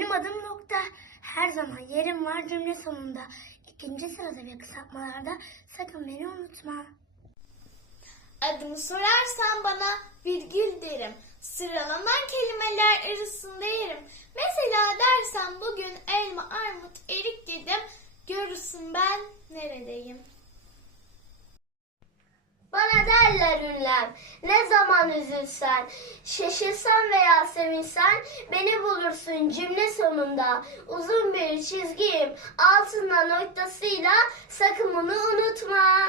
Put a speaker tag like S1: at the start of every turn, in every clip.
S1: nokta. Her zaman yerim var cümle sonunda. İkinci sırada ve kısaltmalarda sakın beni unutma.
S2: Adımı sorarsan bana virgül derim. Sıralaman kelimeler arasında yerim. Mesela dersen bugün elma, armut, erik dedim. Görürsün ben neredeyim.
S3: Derler ünlem, ne zaman üzülsen, şaşırsan veya sevinsen beni bulursun cümle sonunda. Uzun bir çizgiyim, altında noktasıyla sakın bunu unutma.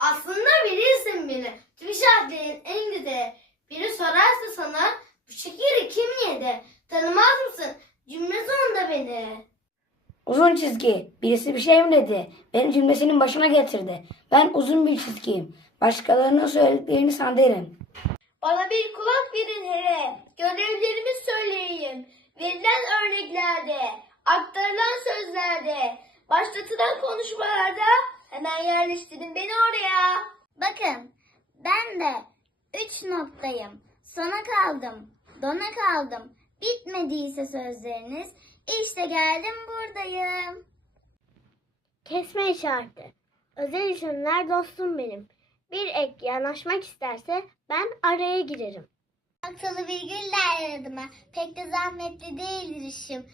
S3: Aslında bilirsin beni, tüm şartların en güzeli. Biri sorarsa sana, bu şekeri kim yedi? Tanımaz mısın cümle sonunda beni?
S4: Uzun çizgi. Birisi bir şey mi dedi? Benim cümlesinin başına getirdi. Ben uzun bir çizgiyim. Başkalarının söylediklerini sanırım.
S3: Bana bir kulak verin hele. Görevlerimi söyleyeyim. Verilen örneklerde, aktarılan sözlerde, başlatılan konuşmalarda hemen yerleştirin beni oraya.
S5: Bakın ben de üç noktayım. Sona kaldım. Dona kaldım. Bitmediyse sözleriniz işte geldim buradayım.
S3: Kesme işareti. Özel isimler dostum benim. Bir ek yanaşmak isterse ben araya girerim.
S5: Noktalı virgüller aradıma pek de zahmetli değildir işim.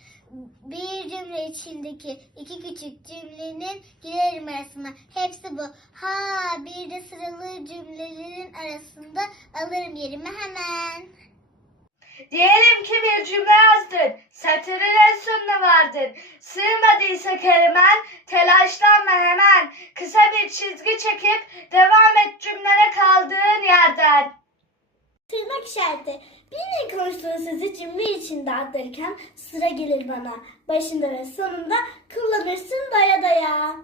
S5: Bir cümle içindeki iki küçük cümlenin girerim arasına. Hepsi bu. Ha bir de sıralı cümlelerin arasında alırım yerimi hemen.
S6: Diyelim ki bir cümle yazdın. Satırın en sonuna vardın. Sığmadıysa kelimen telaşlanma hemen. Kısa bir çizgi çekip devam et işaretler.
S3: Tırnak işareti. Birine konuştuğunuz sizi cümle içinde atlarken sıra gelir bana. Başında ve sonunda kullanırsın daya daya.